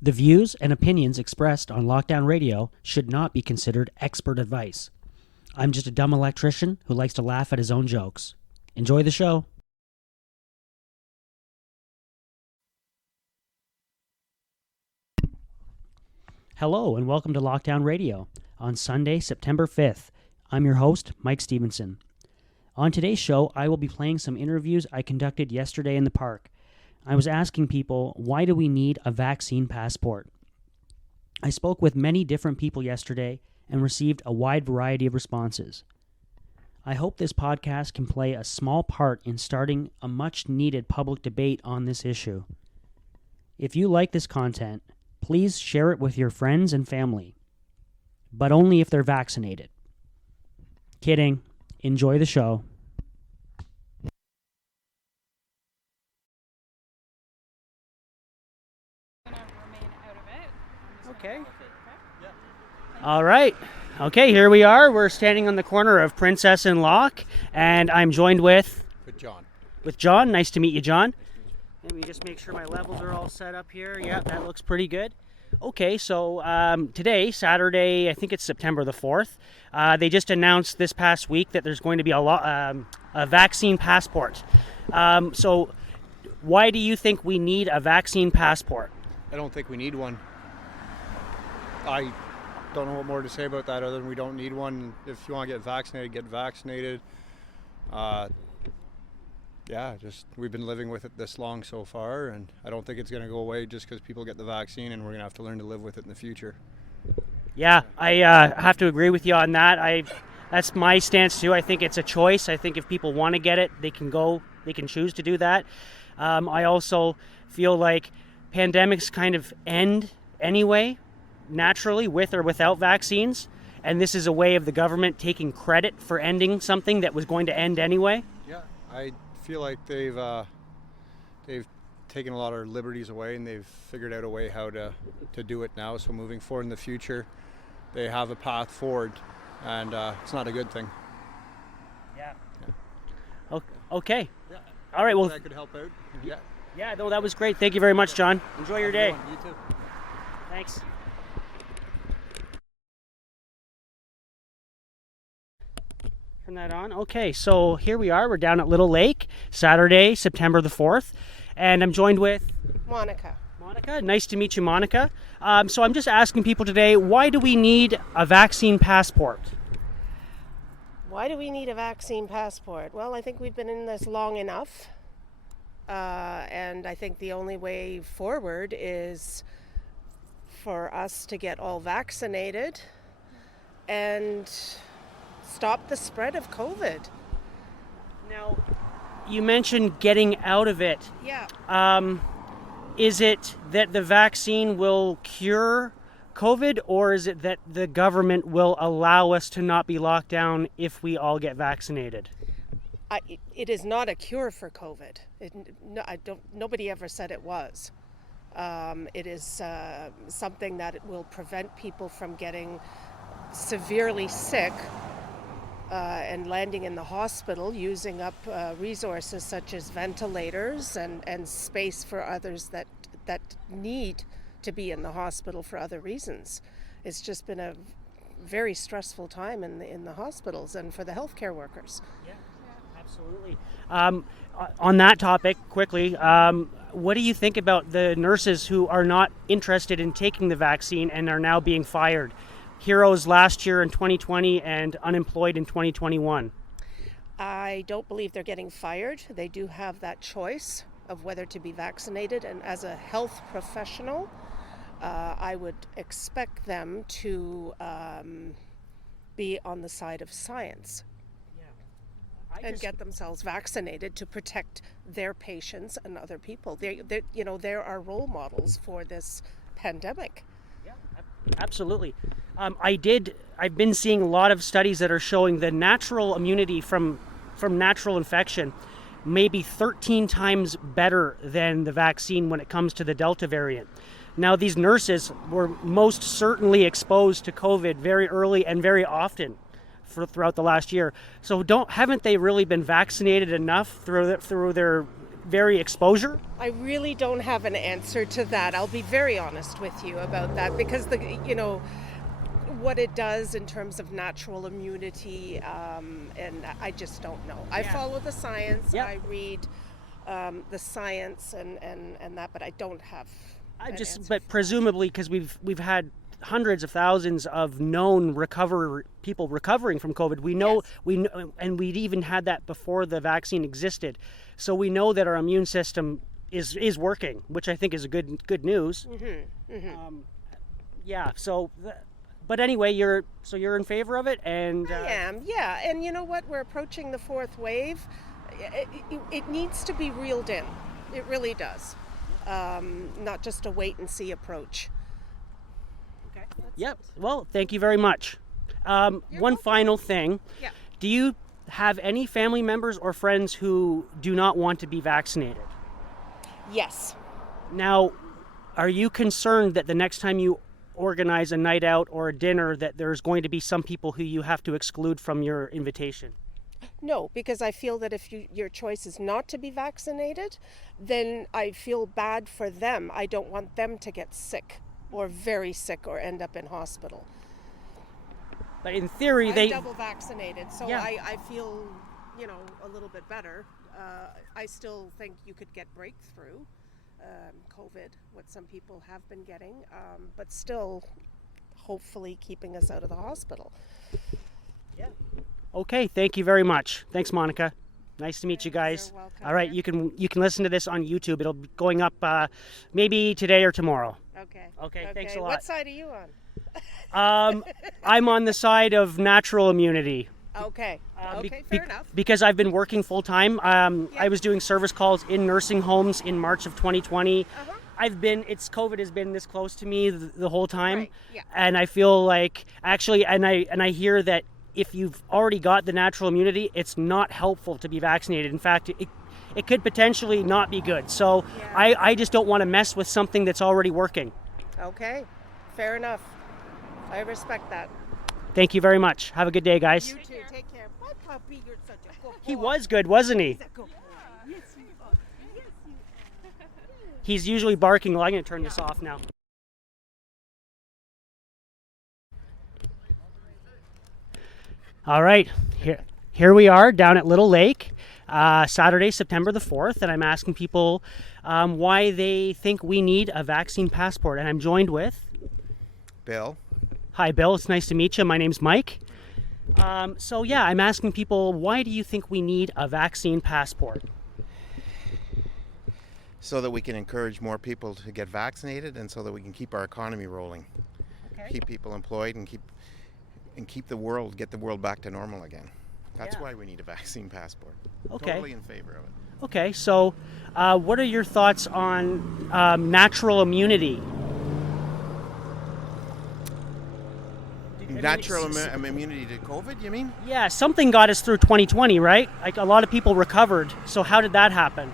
The views and opinions expressed on Lockdown Radio should not be considered expert advice. I'm just a dumb electrician who likes to laugh at his own jokes. Enjoy the show. Hello and welcome to Lockdown Radio on Sunday, September 5th. I'm your host, Mike Stevenson. On today's show, I will be playing some interviews I conducted yesterday in the park. I was asking people, why do we need a vaccine passport? I spoke with many different people yesterday and received a wide variety of responses. I hope this podcast can play a small part in starting a much-needed public debate on this issue. If you like this content, please share it with your friends and family, but only if they're vaccinated. Kidding. Enjoy the show. Okay. All right. Okay, here we are. We're standing on the corner of Princess and Locke, and I'm joined with John. With John. Nice to meet you, John. Let me just make sure my levels are all set up here. Yeah, that looks pretty good. Okay, so today, Saturday, I think it's September the 4th, they just announced this past week that there's going to be a vaccine passport. So why do you think we need a vaccine passport? I don't think we need one. I don't know what more to say about that other than we don't need one. If you want to get vaccinated, get vaccinated. We've been living with it this long so far, and I don't think it's going to go away just because people get the vaccine, and we're going to have to learn to live with it in the future. Yeah, I have to agree with you on that. That's my stance too. I think it's a choice. I think if people want to get it, they can choose to do that. I also feel like pandemics kind of end anyway, naturally, with or without vaccines, and this is a way of the government taking credit for ending something that was going to end anyway. Yeah, I feel like they've taken a lot of liberties away, and they've figured out a way how to do it now. So moving forward in the future, they have a path forward, and it's not a good thing. Yeah. Okay. Yeah. All right. Well, that could help out. Yeah. Yeah. No, that was great. Thank you very much, John. Enjoy your day. You too. Thanks. Turn that on. Okay, so here we are. We're down at Little Lake, Saturday, September the 4th, and I'm joined with Monica. Monica. Nice to meet you, Monica. So I'm just asking people today, why do we need a vaccine passport? Why do we need a vaccine passport? Well, I think we've been in this long enough, and I think the only way forward is for us to get all vaccinated and stop the spread of COVID. Now, you mentioned getting out of it. Yeah. Is it that the vaccine will cure COVID, or is it that the government will allow us to not be locked down if we all get vaccinated? It is not a cure for COVID. Nobody ever said it was. It is something that it will prevent people from getting severely sick and landing in the hospital, using up resources such as ventilators and space for others that need to be in the hospital for other reasons. It's just been a very stressful time in the hospitals and for the healthcare workers. Yeah, absolutely. On that topic, quickly, what do you think about the nurses who are not interested in taking the vaccine and are now being fired? Heroes last year in 2020 and unemployed in 2021. I don't believe they're getting fired. They do have that choice of whether to be vaccinated, and as a health professional, I would expect them to be on the side of science and get themselves vaccinated to protect their patients and other people. They're our role models for this pandemic. Yeah, absolutely. I've been seeing a lot of studies that are showing the natural immunity from natural infection may be 13 times better than the vaccine when it comes to the Delta variant. Now, these nurses were most certainly exposed to COVID very early and very often throughout the last year. So haven't they really been vaccinated enough through their very exposure? I really don't have an answer to that. I'll be very honest with you about that, because what it does in terms of natural immunity, and I just don't know. I follow the science. Yep. I read the science and that, but I don't have. But presumably, because we've had hundreds of thousands of known people recovering from COVID. We know and we'd even had that before the vaccine existed. So we know that our immune system is working, which I think is a good news. Mm-hmm. Mm-hmm. But anyway, you're in favor of it, and I am, yeah. And you know what? We're approaching the fourth wave. It needs to be reeled in. It really does. Not just a wait and see approach. Okay. Yep. Well, thank you very much. One final thing. Yeah. Do you have any family members or friends who do not want to be vaccinated? Yes. Now, are you concerned that the next time you organize a night out or a dinner that there's going to be some people who you have to exclude from your invitation? No, because I feel that if your choice is not to be vaccinated, then I feel bad for them. I don't want them to get sick or very sick or end up in hospital. But in theory, I'm double vaccinated, so Yeah. I feel, a little bit better. I still think you could get breakthrough COVID, what some people have been getting, but still hopefully keeping us out of the hospital. Yeah. Okay, thank you very much. Thanks, Monica. Nice to meet you guys. You're welcome. All right, you can listen to this on YouTube. It'll be going up maybe today or tomorrow. Okay, thanks a lot. What side are you on? I'm on the side of natural immunity. Okay. Fair enough. Because I've been working full time. I was doing service calls in nursing homes in March of 2020. Uh-huh. COVID has been this close to me the whole time. Right. Yeah. And I feel like actually, and I hear that if you've already got the natural immunity, it's not helpful to be vaccinated. In fact, it could potentially not be good. So Yeah. I just don't want to mess with something that's already working. Okay. Fair enough. I respect that. Thank you very much. Have a good day, guys. You too. Take care. My puppy, you're such a good boy. He was good, wasn't he? He's a good boy. Yes, you are. Yes, you are. He's usually barking. Well, I'm going to turn this off now. All right, here we are down at Little Lake, Saturday, September the 4th, and I'm asking people why they think we need a vaccine passport. And I'm joined with Bill. Hi, Bill. It's nice to meet you. My name's Mike. I'm asking people, why do you think we need a vaccine passport? So that we can encourage more people to get vaccinated, and so that we can keep our economy rolling, keep people employed, and keep the world, get the world back to normal again. That's why we need a vaccine passport. Okay. Totally in favor of it. Okay, so what are your thoughts on natural immunity? Natural immunity to COVID, you mean? Yeah, something got us through 2020, right? Like a lot of people recovered. So how did that happen?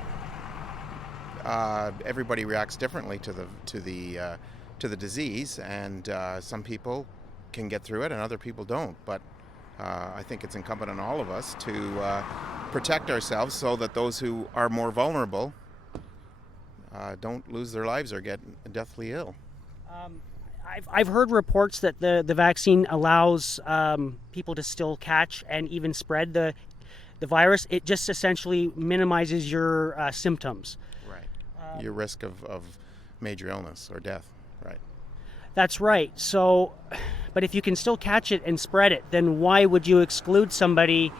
Everybody reacts differently to the disease, and some people can get through it and other people don't. But I think it's incumbent on all of us to protect ourselves so that those who are more vulnerable don't lose their lives or get deathly ill. I've heard reports that the vaccine allows people to still catch and even spread the virus. It just essentially minimizes your symptoms. Right. Your risk of major illness or death. Right. That's right. So, but if you can still catch it and spread it, then why would you exclude somebody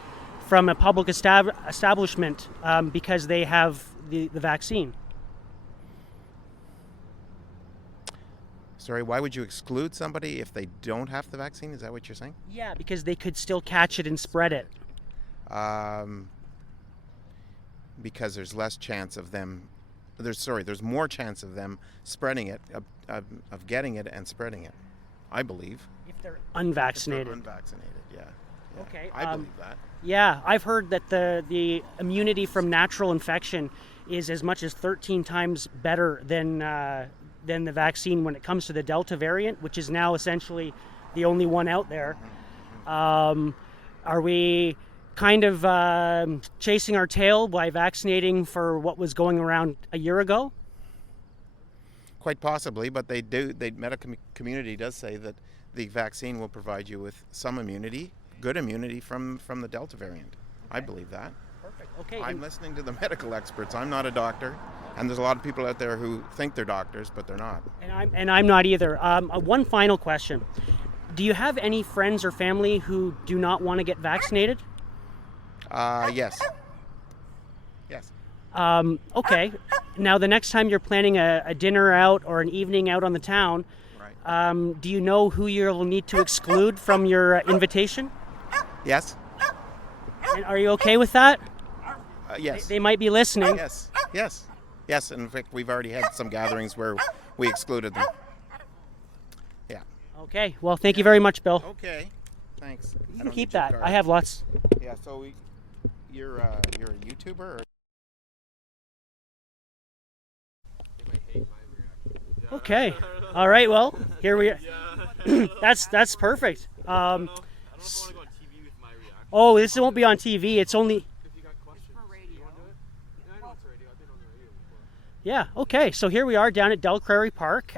from a public establishment because they have the vaccine? Sorry, why would you exclude somebody if they don't have the vaccine? Is that what you're saying? Yeah, because they could still catch it and spread it. Because there's less chance of them. There's more chance of them spreading it, of getting it and spreading it. I believe. If they're unvaccinated. Yeah. Okay. I believe that. Yeah, I've heard that the immunity from natural infection is as much as 13 times better than the vaccine when it comes to the Delta variant, which is now essentially the only one out there. Are we kind of chasing our tail by vaccinating for what was going around a year ago? Quite possibly, but the medical community does say that the vaccine will provide you with some immunity, good immunity from the Delta variant. I believe that. Perfect. Okay. I'm listening to the medical experts. I'm not a doctor, and there's a lot of people out there who think they're doctors, but they're not. And I'm not either. One final question. Do you have any friends or family who do not want to get vaccinated? Yes. Yes. Okay. Now, the next time you're planning a dinner out or an evening out on the town, Right. do you know who you'll need to exclude from your invitation? Yes. And are you okay with that? Yes. They might be listening. Yes. Yes. Yes. In fact, we've already had some gatherings where we excluded them. Yeah. Okay. Well, thank you very much, Bill. Okay. Thanks. You can keep that. I have lots. Yeah. So you're a YouTuber. Or? Okay. All right. Well, here we are. That's perfect. Oh, this won't be on TV. It's only. Yeah. Okay. So here we are down at Del Prairie Park.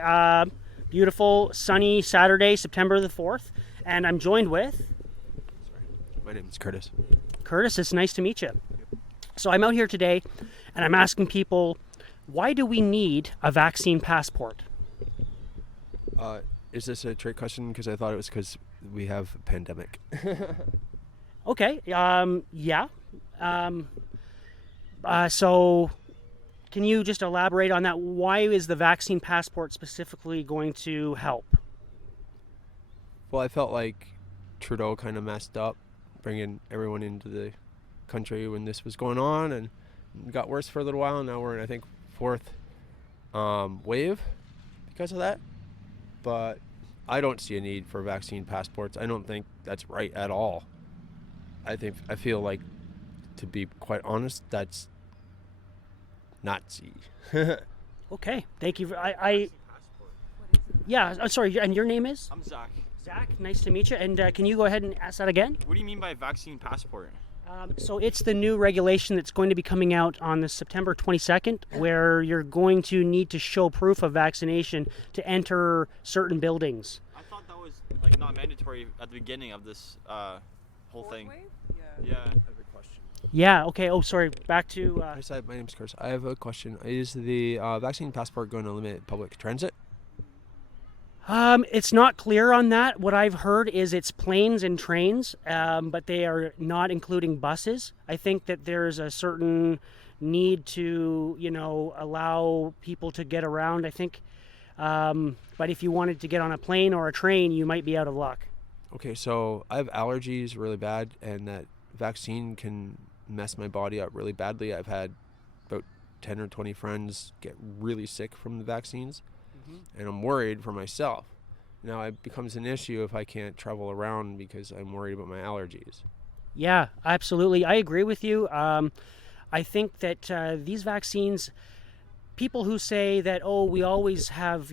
Beautiful sunny Saturday, September the 4th, and I'm joined with. My name is Curtis. Curtis, it's nice to meet you. So I'm out here today, and I'm asking people, why do we need a vaccine passport? Is this a trick question? Because I thought it was because we have a pandemic. Okay. Yeah. So can you just elaborate on that? Why is the vaccine passport specifically going to help? Well, I felt like Trudeau kind of messed up bringing everyone into the country when this was going on, and it got worse for a little while. Now we're in, I think, fourth wave because of that. But I don't see a need for vaccine passports. I don't think that's right at all. I feel like, to be quite honest, that's Nazi. Okay, thank you. Yeah, I'm sorry, and your name is? I'm Zach. Zach, nice to meet you. And can you go ahead and ask that again? What do you mean by vaccine passport? So it's the new regulation that's going to be coming out on the September 22nd, where you're going to need to show proof of vaccination to enter certain buildings. I thought that was like not mandatory at the beginning of this whole thing. Yeah. I have a question. Yeah, okay. Oh, sorry. Back to... My name is Curtis. I have a question. Is the vaccine passport going to limit public transit? It's not clear on that. What I've heard is it's planes and trains, but they are not including buses. I think that there's a certain need to, allow people to get around, I think. But if you wanted to get on a plane or a train, you might be out of luck. Okay, so I have allergies really bad, and that vaccine can mess my body up really badly. I've had about 10 or 20 friends get really sick from the vaccines. And I'm worried for myself. Now it becomes an issue if I can't travel around because I'm worried about my allergies. Yeah, absolutely. I agree with you. I think that these vaccines, people who say that, oh, we always have,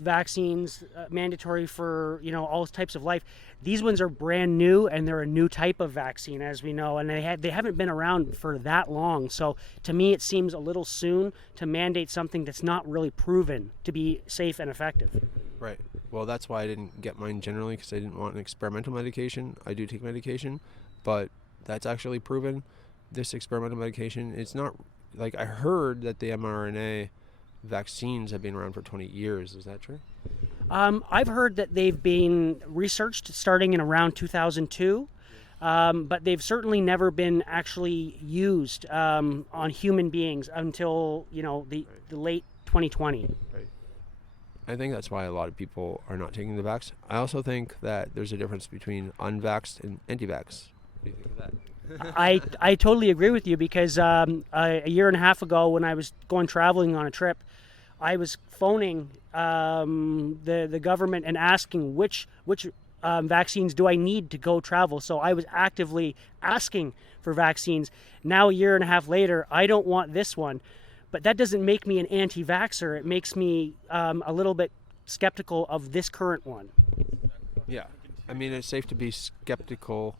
vaccines mandatory for, all types of life, these ones are brand new, and they're a new type of vaccine, as we know, and they haven't been around for that long. So to me, it seems a little soon to mandate something that's not really proven to be safe and effective. Right. Well, that's why I didn't get mine generally, because I didn't want an experimental medication. I do take medication, but that's actually proven. This experimental medication, it's not, like, I heard that the mRNA vaccines have been around for 20 years. Is that true? I've heard that they've been researched starting in around 2002, but they've certainly never been actually used on human beings until, the late 2020. Right. I think that's why a lot of people are not taking the vax. I also think that there's a difference between unvaxxed and anti-vax. What do you think of that? I totally agree with you, because a year and a half ago, when I was going traveling on a trip, I was phoning the government and asking which vaccines do I need to go travel. So I was actively asking for vaccines. Now, a year and a half later, I don't want this one. But that doesn't make me an anti-vaxxer. It makes me a little bit skeptical of this current one. Yeah. I mean, it's safe to be skeptical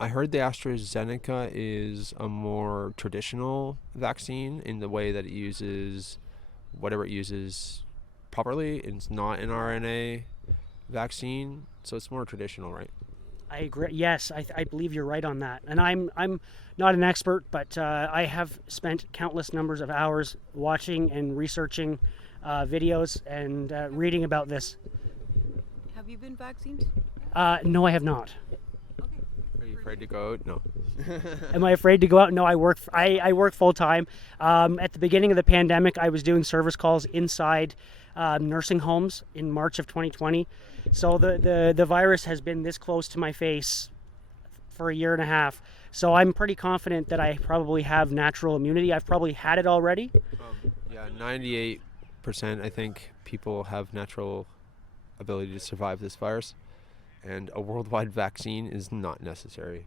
I heard the AstraZeneca is a more traditional vaccine in the way that it uses whatever it uses properly. It's not an RNA vaccine, so it's more traditional, right? I agree. Yes, I believe you're right on that. And I'm not an expert, but I have spent countless numbers of hours watching and researching videos and reading about this. Have you been vaccinated? No, I have not. Okay. Are you afraid to go out? No. Am I afraid to go out? No, I work. I work full time. At the beginning of the pandemic, I was doing service calls inside nursing homes in March of 2020. So the virus has been this close to my face for a year and a half. So I'm pretty confident that I probably have natural immunity. I've probably had it already. Yeah, 98% I think people have natural ability to survive this virus, and a worldwide vaccine is not necessary.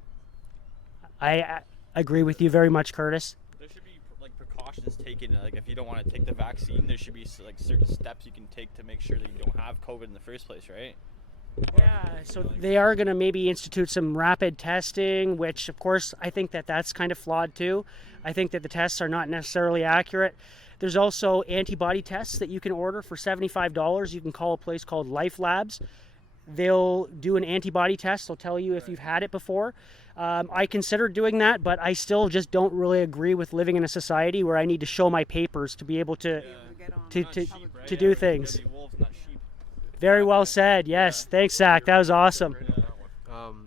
I agree with you very much, Curtis. There should be like precautions taken. Like if you don't want to take the vaccine, there should be like certain steps you can take to make sure that you don't have COVID in the first place, right? Yeah, so they are going to maybe institute some rapid testing, which of course I think that that's kind of flawed too. I think that the tests are not necessarily accurate. There's also antibody tests that you can order for $75. You can call a place called Life Labs. They'll do an antibody test. They'll tell you if you've had it before. I considered doing that, but I still just don't really agree with living in a society where I need to show my papers to be able to do things. Very well said. Yes. Thanks, Zach. That was awesome.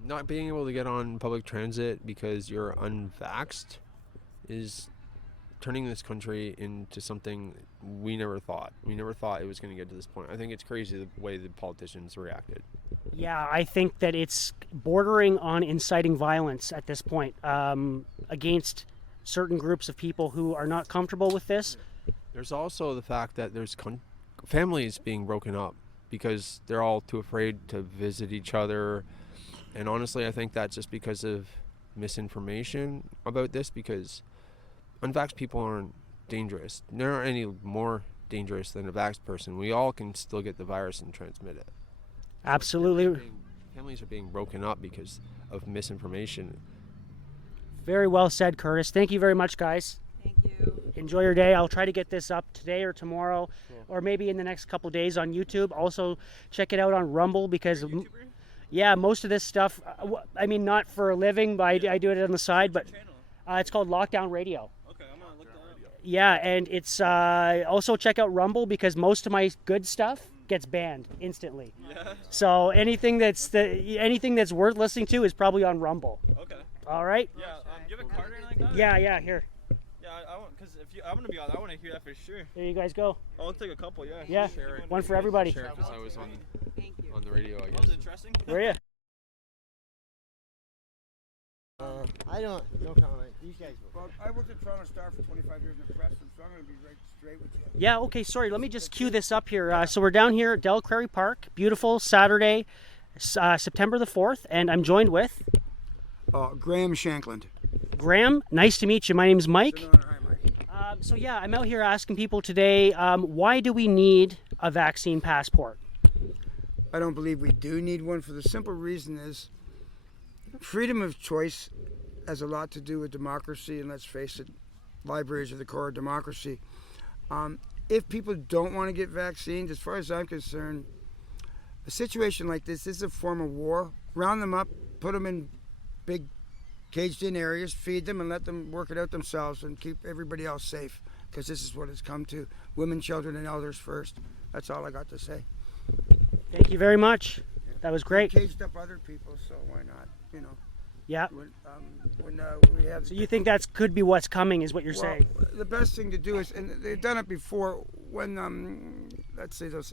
Not being able to get on public transit because you're unvaxxed is turning this country into something we never thought. We never thought it was going to get to this point. I think it's crazy the way the politicians reacted. Yeah, I think that it's bordering on inciting violence at this point against certain groups of people who are not comfortable with this. There's also the fact that there's families being broken up because they're all too afraid to visit each other. And honestly, I think that's just because of misinformation about this, because unvaxxed people aren't dangerous. They're not any more dangerous than a vaxxed person. We all can still get the virus and transmit it. Absolutely. Families are being broken up because of misinformation. Very well said, Curtis. Thank you very much, guys. Thank you. Enjoy your day. I'll try to get this up today or tomorrow, or maybe in the next couple days on YouTube. Also, check it out on Rumble because, yeah, most of this stuff, I mean, not for a living, but I do it on the side, but it's called Lockdown Radio. Okay, I'm gonna look that up. Yeah, and it's also check out Rumble because most of my good stuff gets banned instantly. Yeah. So anything that's worth listening to is probably on Rumble. Okay. All right. Yeah. Do you have a card or anything like that? Yeah. Here. Yeah, I want, because if I'm gonna be on, I want to hear that for sure. There you guys go. I'll take a couple. Yeah. Yeah. Share it. One for everybody. Share it because I was Thank you. on the radio, I That was guess. interesting. Where are you? I don't. No comment. These guys will. Well, I worked at Toronto Star for 25 years in the press, and so I'm going to be right straight with you. Yeah. Okay. Sorry. Let me just cue this up here. So we're down here at Del Prairie Park. Beautiful Saturday, September the 4th, and I'm joined with Graham Shankland. Graham. Nice to meet you. My name's Mike. Hi, Mike. So yeah, I'm out here asking people today, why do we need a vaccine passport? I don't believe we do need one for the simple reason is freedom of choice has a lot to do with democracy, and let's face it, libraries are the core of democracy. If people don't want to get vaccines, as far as I'm concerned, a situation like this is a form of war. Round them up, put them in big caged-in areas, feed them, and let them work it out themselves and keep everybody else safe, because this is what it's come to. Women, children, and elders first. That's all I got to say. Thank you very much. That was great. Caged up other people, so why not? You know. Yeah. When we have. So you think that could be what's coming, is what you're Well, saying? the best thing to do is, and they've done it before, when let's say those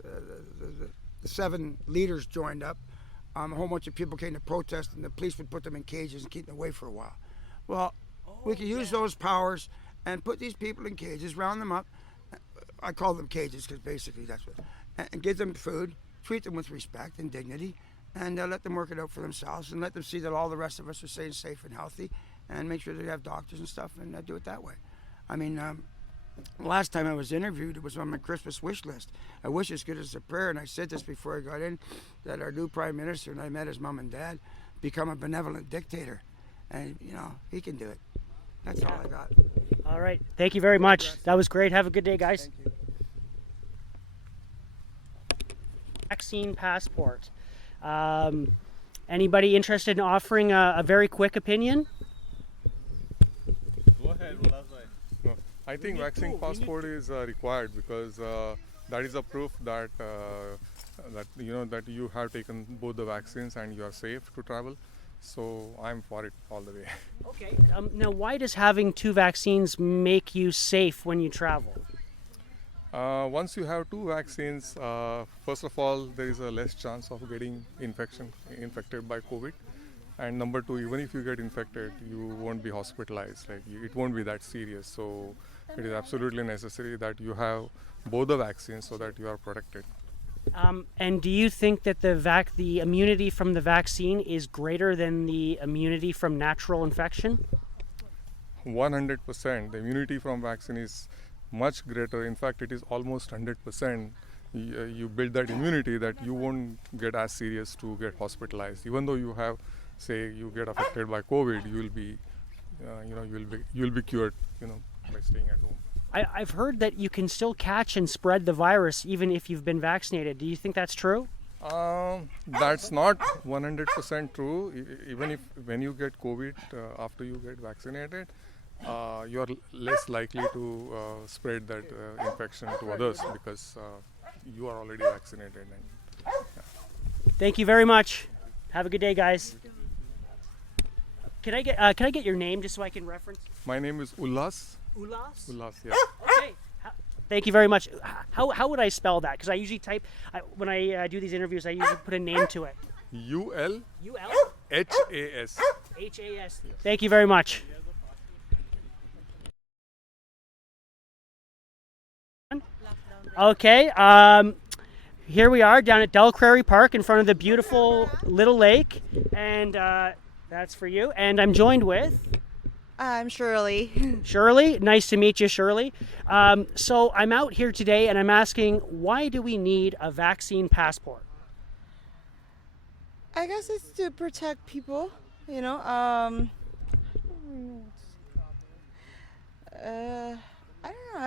the 7 leaders joined up, a whole bunch of people came to protest, and the police would put them in cages and keep them away for a while. Well, we could use those powers and put these people in cages, round them up. I call them cages because basically that's what, and give them food, treat them with respect and dignity, and let them work it out for themselves, and let them see that all the rest of us are staying safe and healthy, and make sure they have doctors and stuff, and do it that way. I mean, last time I was interviewed, it was on my Christmas wish list. I wish as good as a prayer, and I said this before I got in, that our new Prime Minister, and I met his mom and dad, become a benevolent dictator. and he can do it. That's all I got. All right. Thank you very much. That was great. Have a good day, guys. Thank you. Vaccine passport. Anybody interested in offering a very quick opinion? Go ahead, No, I think vaccine passport is required because that is a proof that that you have taken both the vaccines and you are safe to travel. So I'm for it all the way. Okay. Now, why does having 2 vaccines make you safe when you travel? Once you have 2 vaccines, first of all, there is a less chance of getting infected by COVID. And number 2, even if you get infected, you won't be hospitalized. It won't be that serious. So it is absolutely necessary that you have both the vaccines so that you are protected. And do you think that the immunity from the vaccine is greater than the immunity from natural infection? 100%. The immunity from vaccine is much greater. In fact, it is almost 100%. You build that immunity that you won't get as serious to get hospitalized. Even though you have, say, you get affected by COVID, you will be, you'll be cured, by staying at home. I've heard that you can still catch and spread the virus even if you've been vaccinated. Do you think that's true? That's not 100% true. Even if when you get COVID after you get vaccinated, you are less likely to spread that infection to others because you are already vaccinated. Thank you very much. Have a good day, guys. Can I get your name just so I can reference? My name is Ullas. Ullas? Ullas, yeah. Okay. Thank you very much. How would I spell that? Because I usually type, when I do these interviews, I usually put a name to it. UL UL HAS. HAS. Thank you very much. Okay. Here we are down at Del Prairie Park in front of the beautiful little lake, and that's for you. And I'm joined with I'm Shirley. Shirley. Nice to meet you, Shirley. So I'm out here today, and I'm asking, why do we need a vaccine passport? I guess it's to protect people, I don't know,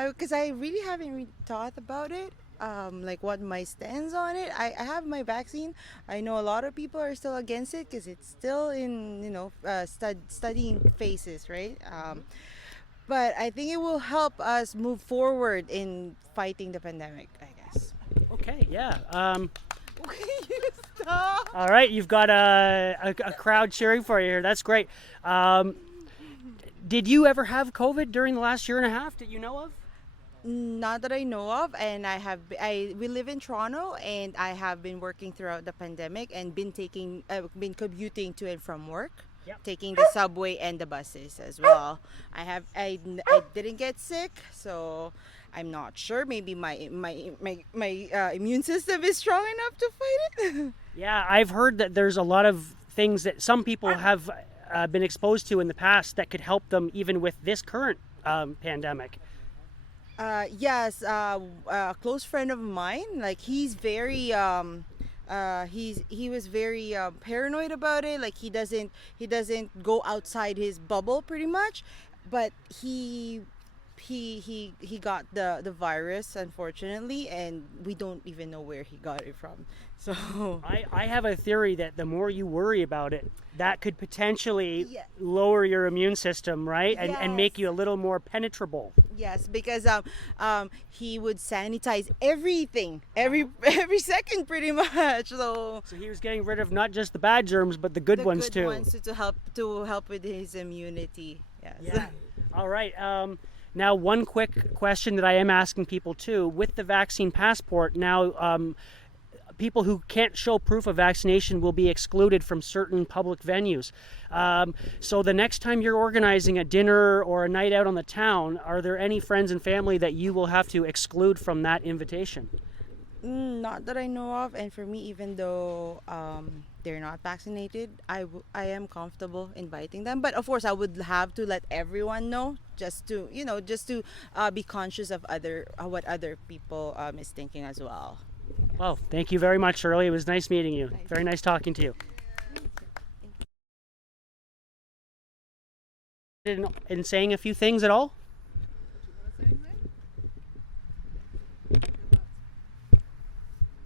because I really haven't thought about it, like what my stance on it. I have my vaccine. I know a lot of people are still against it because it's still in, studying phases, right? But I think it will help us move forward in fighting the pandemic, I guess. Okay, yeah. You stop. All right, you've got a crowd cheering for you here. That's great. Did you ever have COVID during the last year and a half that you know of? Not that I know of, and we live in Toronto, and I have been working throughout the pandemic and been commuting to and from work, taking the subway and the buses as well. I didn't get sick, so I'm not sure. Maybe my immune system is strong enough to fight it. Yeah, I've heard that there's a lot of things that some people have been exposed to in the past that could help them even with this current pandemic. Yes, a close friend of mine, like he's very he was very paranoid about it. Like he doesn't go outside his bubble pretty much, but he got the virus, unfortunately, and we don't even know where he got it from. So I have a theory that the more you worry about it, that could potentially lower your immune system, right? And make you a little more penetrable. Yes, because he would sanitize everything every second pretty much. So he was getting rid of not just the bad germs but the good ones too. The good ones to help with his immunity. Yes. Yeah. All right. Now, one quick question that I am asking people too, with the vaccine passport, now people who can't show proof of vaccination will be excluded from certain public venues. So the next time you're organizing a dinner or a night out on the town, are there any friends and family that you will have to exclude from that invitation? Not that I know of, and for me, even though they're not vaccinated, I am comfortable inviting them. But of course, I would have to let everyone know, just to be conscious of what other people is thinking as well. Well, thank you very much, Shirley. It was nice meeting you. Very nice talking to you. in saying a few things at all?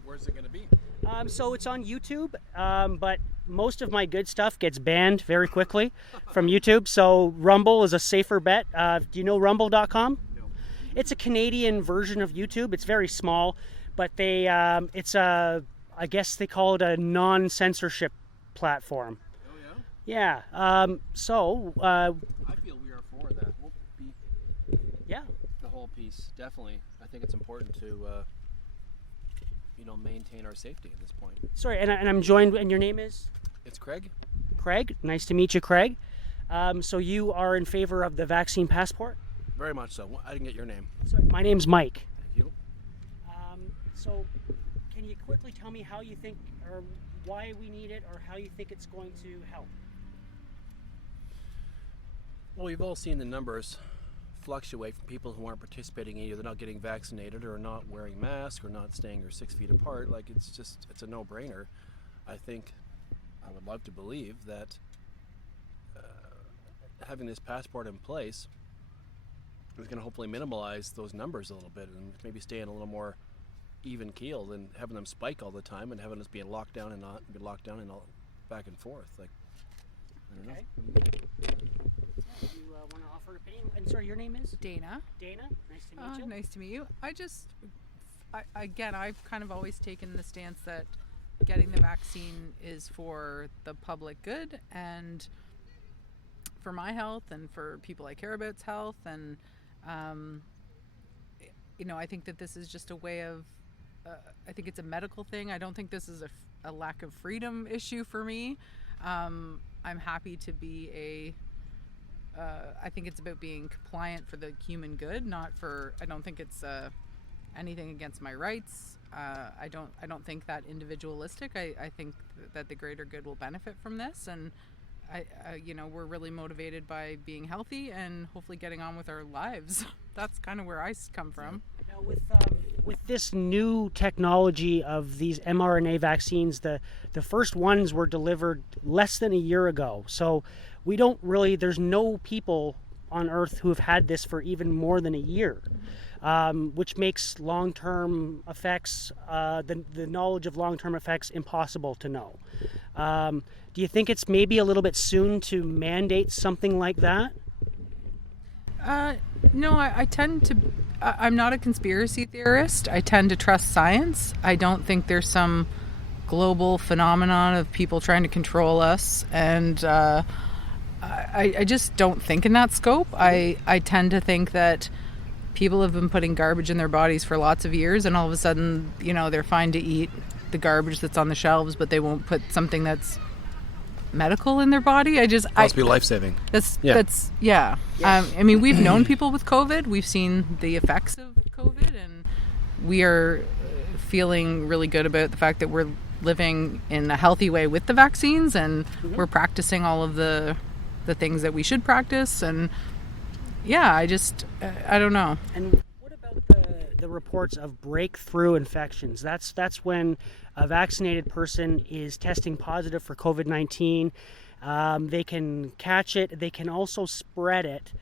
Where's it going to be? So it's on YouTube, but most of my good stuff gets banned very quickly from YouTube. So Rumble is a safer bet. Do you know rumble.com? No. It's a Canadian version of YouTube. It's very small, but I guess they call it a non-censorship platform. Oh, yeah? Yeah. I feel we are for that. We'll be Yeah. the whole piece, definitely. I think it's important to, maintain our safety at this point. Sorry, and I'm joined, and your name is? It's Craig. Craig. Nice to meet you, Craig. So you are in favor of the vaccine passport? Very much so. I didn't get your name. Sorry, my name's Mike. Thank you. So can you quickly tell me how you think, or why we need it, or how you think it's going to help? Well, we've all seen the numbers fluctuate from people who aren't participating in either not getting vaccinated or not wearing masks or not staying 6 feet apart. Like, it's a no-brainer. I would love to believe that having this passport in place is going to hopefully minimize those numbers a little bit and maybe stay in a little more even keel than having them spike all the time and having us being locked down and not be locked down and all back and forth. Like, I don't know. You want to offer an opinion? And sorry, your name is? Dana. Dana, nice to meet you. Nice to meet you. I've kind of always taken the stance that getting the vaccine is for the public good and for my health and for people I care about's health. And, I think that this is just a way of, I think it's a medical thing. I don't think this is a lack of freedom issue for me. I'm happy to be I think it's about being compliant for the human good, I don't think it's anything against my rights. I don't think that individualistic. I think that the greater good will benefit from this, and we're really motivated by being healthy and hopefully getting on with our lives. That's kind of where I come from. Now with this new technology of these mRNA vaccines, the first ones were delivered less than a year ago. So there's no people on Earth who have had this for even more than a year, which makes long-term effects, the knowledge of long-term effects impossible to know. Do you think it's maybe a little bit soon to mandate something like that? No, I'm not a conspiracy theorist. I tend to trust science. I don't think there's some global phenomenon of people trying to control us, and I just don't think in that scope. I tend to think that people have been putting garbage in their bodies for lots of years, and all of a sudden, they're fine to eat the garbage that's on the shelves, but they won't put something that's medical in their body. Must be life-saving. That's Yes. We've known people with COVID. We've seen the effects of COVID, and we are feeling really good about the fact that we're living in a healthy way with the vaccines, and we're practicing all of the things that we should practice. And I don't know. And what about the reports of breakthrough infections? That's when a vaccinated person is testing positive for COVID-19. They can catch it. They can also spread it.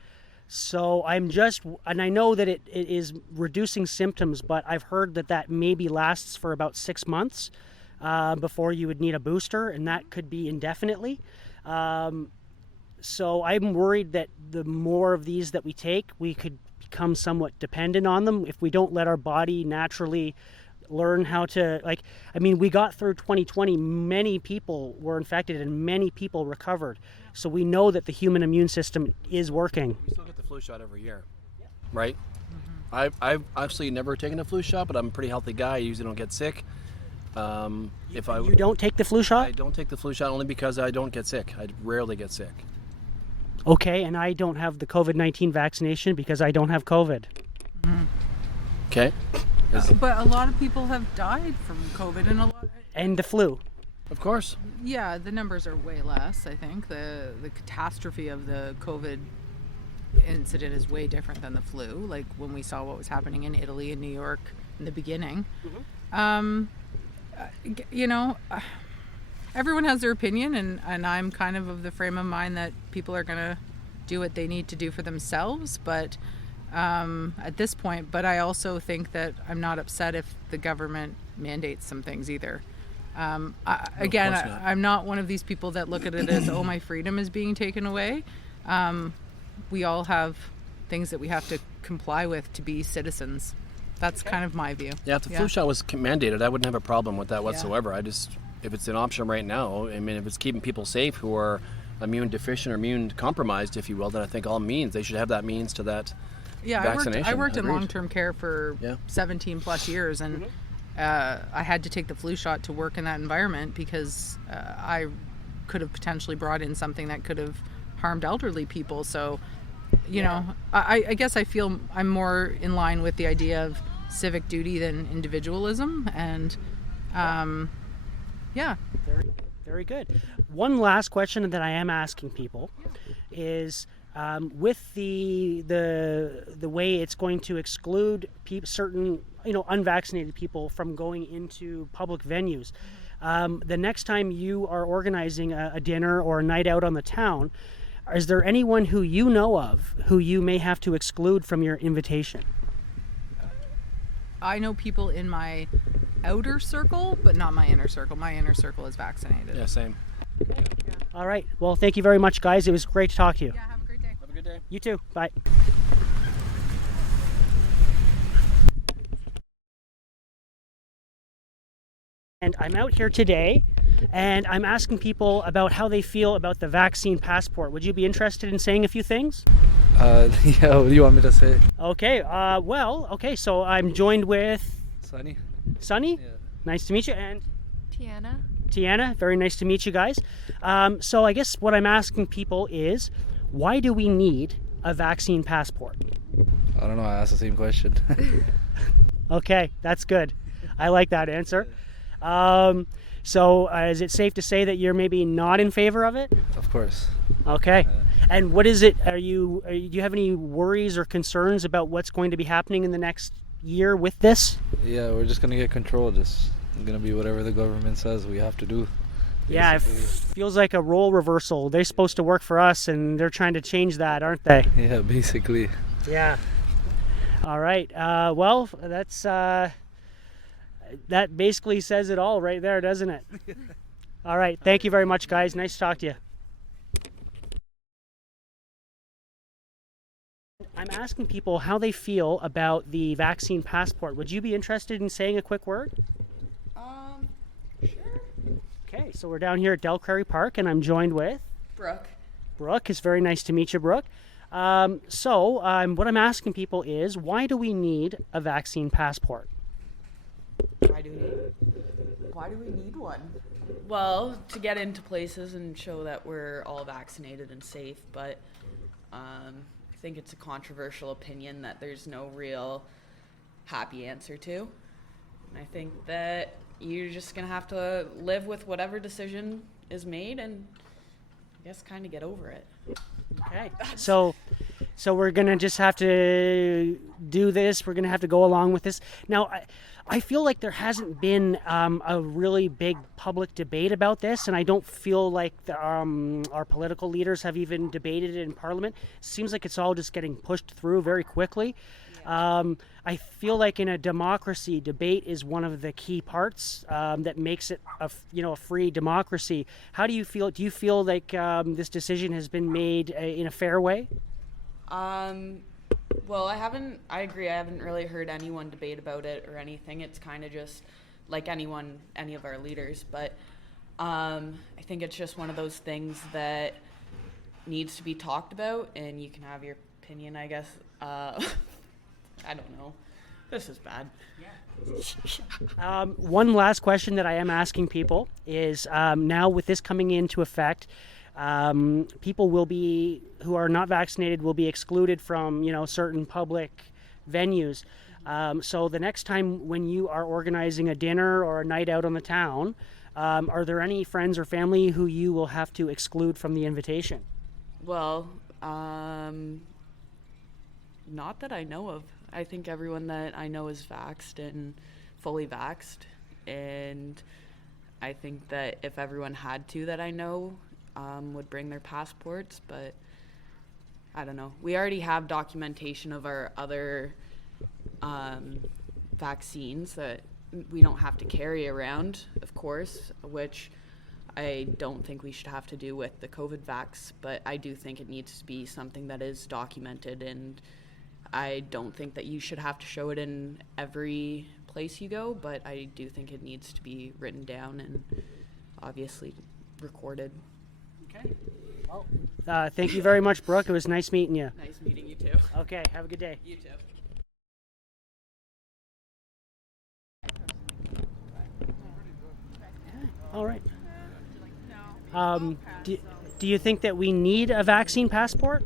So and I know that it is reducing symptoms, but I've heard that maybe lasts for about 6 months before you would need a booster, and that could be indefinitely. So I'm worried that the more of these that we take, we could become somewhat dependent on them if we don't let our body naturally learn how to, we got through 2020, many people were infected and many people recovered. So we know that the human immune system is working. We still get the flu shot every year, right? Mm-hmm. I've actually never taken a flu shot, but I'm a pretty healthy guy. I usually don't get sick. You don't take the flu shot? I don't take the flu shot only because I don't get sick. I rarely get sick. Okay, and I don't have the COVID-19 vaccination because I don't have COVID. Mm-hmm. Okay. But a lot of people have died from COVID and the flu. Of course. Yeah, the numbers are way less, I think. The catastrophe of the COVID incident is way different than the flu, like when we saw what was happening in Italy and New York in the beginning. Mm-hmm. Everyone has their opinion, and I'm kind of the frame of mind that people are going to do what they need to do for themselves, but at this point. But I also think that I'm not upset if the government mandates some things either. I'm not one of these people that look at it as, oh, my freedom is being taken away. We all have things that we have to comply with to be citizens. That's kind of my view. Yeah, if the flu shot was mandated, I wouldn't have a problem with that whatsoever. If it's an option right now, I mean, if it's keeping people safe who are immune deficient or immune compromised, if you will, then I think all means they should have that means to that vaccination. I worked in long-term care for 17 plus years, and I had to take the flu shot to work in that environment because I could have potentially brought in something that could have harmed elderly people. So, you know, I guess I feel I'm more in line with the idea of civic duty than individualism, and Very, very good. One last question that I am asking people is, with the way it's going to exclude certain unvaccinated people from going into public venues, the next time you are organizing a dinner or a night out on the town, is there anyone who you know of who you may have to exclude from your invitation? I know people in my outer circle, but not my inner circle. My inner circle is vaccinated. Yeah, same. All right. Well, thank you very much, guys. It was great to talk to you. Yeah, have a great day. Have a good day. You too. Bye. And I'm out here today, and I'm asking people about how they feel about the vaccine passport. Would you be interested in saying a few things? Yeah, what do you want me to say? Okay, so I'm joined with... Sunny. Sunny? Yeah. Nice to meet you. And... Tiana, very nice to meet you guys. So I guess what I'm asking people is, why do we need a vaccine passport? I don't know, I asked the same question. Okay, that's good. I like that answer. So is it safe to say that you're maybe not in favor of it? Of course. Okay. And what is it, do you have any worries or concerns about what's going to be happening in the next year with this? Yeah, we're just going to get control. Just going to be whatever the government says we have to do. Basically. Yeah, it feels like a role reversal. They're supposed to work for us, and they're trying to change that, aren't they? Yeah, basically. Yeah. All right. Well, that's... that basically says it all right there, doesn't it? All right. Thank you very much, guys. Nice to talk to you. I'm asking people how they feel about the vaccine passport. Would you be interested in saying a quick word? Sure. Okay, so we're down here at Delcrary Park, and I'm joined with... Brooke. Brooke. It's very nice to meet you, Brooke. So what I'm asking people is, why do we need a vaccine passport? Why do we need one? Well, to get into places and show that we're all vaccinated and safe, but I think it's a controversial opinion that there's no real happy answer to. And I think that you're just going to have to live with whatever decision is made and I guess kind of get over it. Okay. So we're going to just have to do this. We're going to have to go along with this. Now, I feel like there hasn't been a really big public debate about this, and I don't feel like our political leaders have even debated it in Parliament. It seems like it's all just getting pushed through very quickly. I feel like in a democracy, debate is one of the key parts that makes it a free democracy. How do you feel? Do you feel like this decision has been made in a fair way? Well, I agree. I haven't really heard anyone debate about it or anything. It's kind of just like any of our leaders. But I think it's just one of those things that needs to be talked about, and you can have your opinion, I guess. I don't know. This is bad. One last question that I am asking people is, now with this coming into effect, people who are not vaccinated will be excluded from, certain public venues. So the next time when you are organizing a dinner or a night out on the town, are there any friends or family who you will have to exclude from the invitation? Well, not that I know of. I think everyone that I know is vaxxed and fully vaxxed. And I think that if everyone had to that I know, would bring their passports, but I don't know. We already have documentation of our other vaccines that we don't have to carry around, of course, which I don't think we should have to do with the COVID vax, but I do think it needs to be something that is documented, and I don't think that you should have to show it in every place you go, but I do think it needs to be written down and obviously recorded. Okay. Well, thank you very much, Brooke. It was nice meeting you. Nice meeting you too. Okay, have a good day. You too. All right. Do you think that we need a vaccine passport?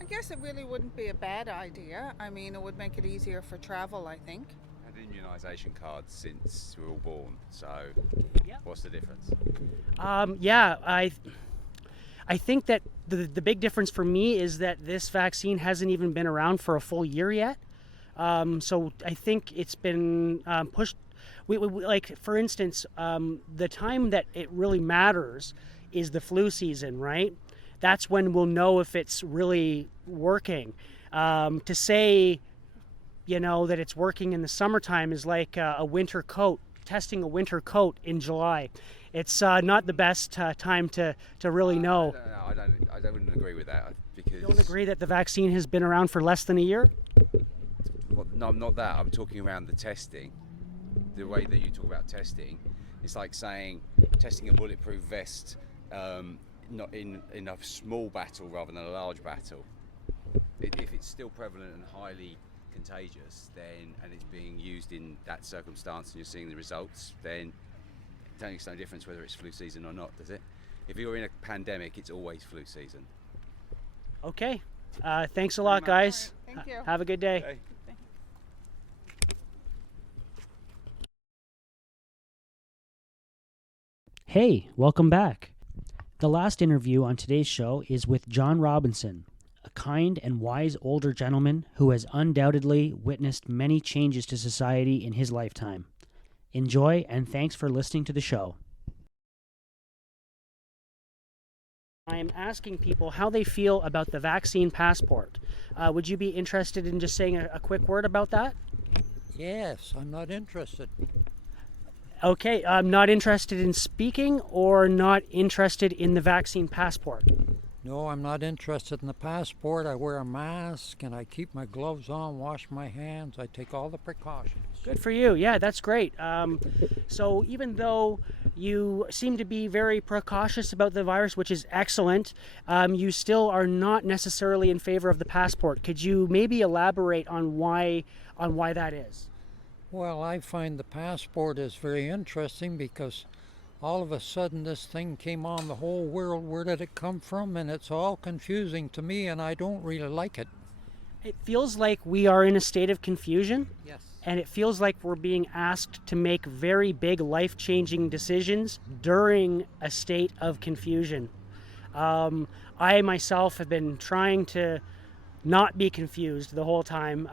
I guess it really wouldn't be a bad idea. I mean, it would make it easier for travel, I think. Had an immunisation card since we were all born, so what's the difference? Yeah, I think that the big difference for me is that this vaccine hasn't even been around for a full year yet. So I think it's been pushed. Like, for instance, the time that it really matters is the flu season, right? That's when we'll know if it's really working. To say, that it's working in the summertime is like a winter coat, testing a winter coat in July. It's not the best time to really know. I wouldn't agree with that because. You don't agree that the vaccine has been around for less than a year? Well, no, not that. I'm talking around the testing. The way that you talk about testing, it's like saying testing a bulletproof vest, not in a small battle rather than a large battle. If it's still prevalent and highly contagious, then and it's being used in that circumstance, and you're seeing the results, then it makes no difference whether it's flu season or not, does it? If you're in a pandemic, it's always flu season. Okay. Thanks a lot, guys. Right, thank you. Have a good day. Okay. Hey, welcome back. The last interview on today's show is with John Robinson, a kind and wise older gentleman who has undoubtedly witnessed many changes to society in his lifetime. Enjoy, and thanks for listening to the show. I am asking people how they feel about the vaccine passport. Would you be interested in just saying a quick word about that? Yes, I'm not interested. Okay, I'm not interested in speaking or not interested in the vaccine passport? No, I'm not interested in the passport. I wear a mask and I keep my gloves on, wash my hands. I take all the precautions. Good for you. Yeah, that's great. So even though you seem to be very precautious about the virus, which is excellent, you still are not necessarily in favor of the passport. Could you maybe elaborate on why that is? Well, I find the passport is very interesting because all of a sudden this thing came on the whole world. Where did it come from? And it's all confusing to me, and I don't really like it. It feels like we are in a state of confusion. Yes. And it feels like we're being asked to make very big life-changing decisions during a state of confusion. I myself have been trying to not be confused the whole time,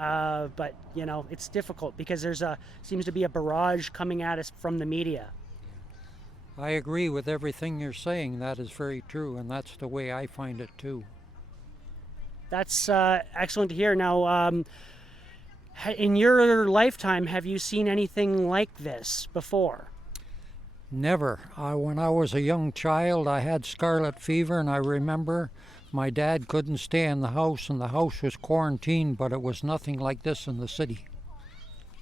but it's difficult because seems to be a barrage coming at us from the media. I agree with everything you're saying. That is very true, and that's the way I find it too. That's excellent to hear. Now, in your lifetime, have you seen anything like this before? Never. When I was a young child, I had scarlet fever, and I remember my dad couldn't stay in the house, and the house was quarantined, but it was nothing like this in the city.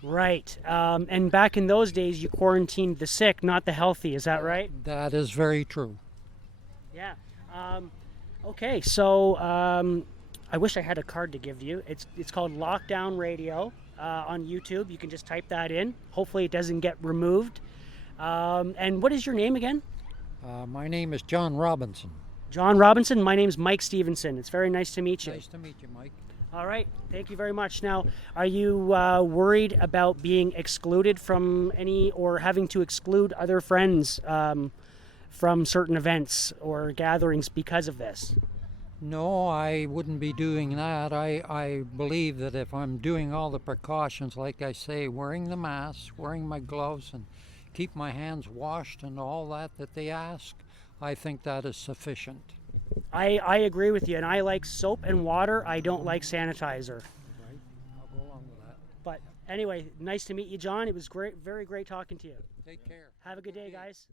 Right. And back in those days, you quarantined the sick, not the healthy. Is that right? That is very true. Yeah. Okay, so I wish I had a card to give you. It's called Lockdown Radio on YouTube. You can just type that in. Hopefully it doesn't get removed. And what is your name again? My name is John Robinson. John Robinson. My name's Mike Stevenson. It's very nice to meet you. Nice to meet you, Mike. All right. Thank you very much. Now, are you worried about being excluded from any or having to exclude other friends from certain events or gatherings because of this? No, I wouldn't be doing that. I believe that if I'm doing all the precautions, like I say, wearing the mask, wearing my gloves, and keep my hands washed and all that they ask, I think that is sufficient. I agree with you, and I like soap and water. I don't like sanitizer. Right. I'll go along with that. But anyway, nice to meet you, John. It was great, very great talking to you. Take care. Have a good day, guys.